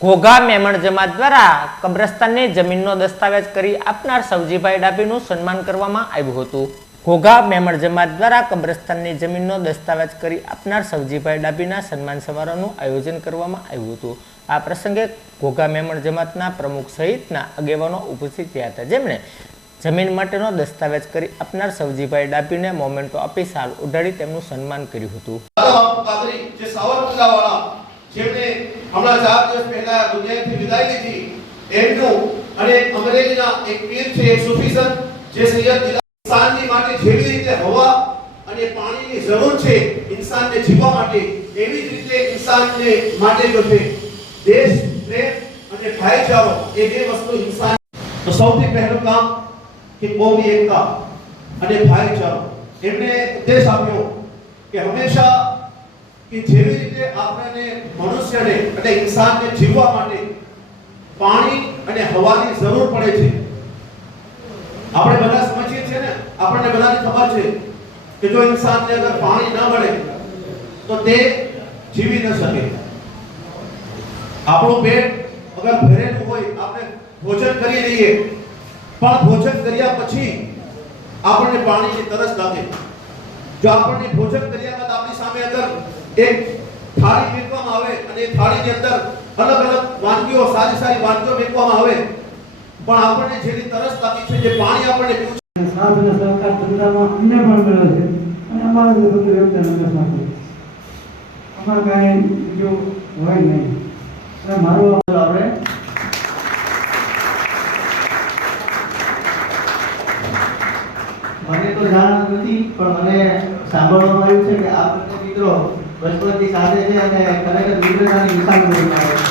ઘોઘા મેમણ જમાત દ્વારા કબ્રસ્તાનની જમીનનો દસ્તાવેજ કરી આપનાર સવજીભાઈ ડાભીનું સન્માન કરવામાં આવ્યું હતું. ઘોઘા મેમણ જમાત દ્વારા કબ્રસ્તાનની જમીનનો દસ્તાવેજ કરી આપનાર સવજીભાઈ ડાભીના સન્માન સમારોહનું આયોજન કરવામાં આવ્યું હતું. આ પ્રસંગે ઘોઘા મેમણ જમાતના પ્રમુખ સહિતના આગેવાનો ઉપસ્થિત રહ્યા હતા. જેમણે જમીન માટેનો દસ્તાવેજ કરી આપનાર સવજીભાઈ ડાભીને મોમેન્ટો આપી સાલ ઉડાડી તેમનું સન્માન કર્યું હતું. જેમણે હમણાં ચાર દિવસ પહેલા દુનિયાથી વિદાય લીધી. એમનું અને અમરેલીના એક પીર છે, એક સુફી સંત જે સૈયદ ઇન્સાનની માટે જેવી રીતે હવા અને પાણીની જરૂર છે, ઇન્સાનને જીવવા માટે એવી જ રીતે ઇન્સાનને માટે જો છે દેશ, પ્રેમ અને ભાઈચારો એ બે વસ્તુ ઇન્સાન તો સૌથી પહેલું કામ કે કોમી એકતા અને ભાઈચારો. એમને ઉપદેશ આપ્યો કે હંમેશા કે જેવી રીતે આપણને મનુષ્યને અને ઇન્સાનને જીવવા માટે પાણી અને હવાની જરૂર પડે છે. આપણે બધા સમજીએ છીએ ને? આપણને બધાને ખબર છે કે જો ઇન્સાનને અગર પાણી ન મળે, તો તે જીવી ન શકે. આપણું પેટ અગર ભરેલું હોય, આપણે ભોજન કરી લઈએ, પણ ભોજન કર્યા પછી આપણને પાણીની તરસ લાગે. જો આપણને ભોજન કર્યા બાદ આપણી સામે અગર એક થાળી મેકવામાં આવે અને એ થાળીની અંદર અલગ અલગ વાનગીઓ, સારી સારી વાનગીઓ મેકવામાં આવે. પણ આપણને જેની તરસ લાગી છે, જે પાણી આપણને પીવું સાથ અને સહકાર ધંધામાં અમને પણ મળે છે. અને અમારા બધું વ્યવસાય અમે સાથે અમારા કાંઈ બીજું હોય નહીં. અને મારું આપણે મને તો જાણ નથી, પણ મને સાંભળવામાં આવ્યું છે કે આ બંને મિત્રો બચપનથી સાથે છે અને ખરેખર નિશાની બની આવે છે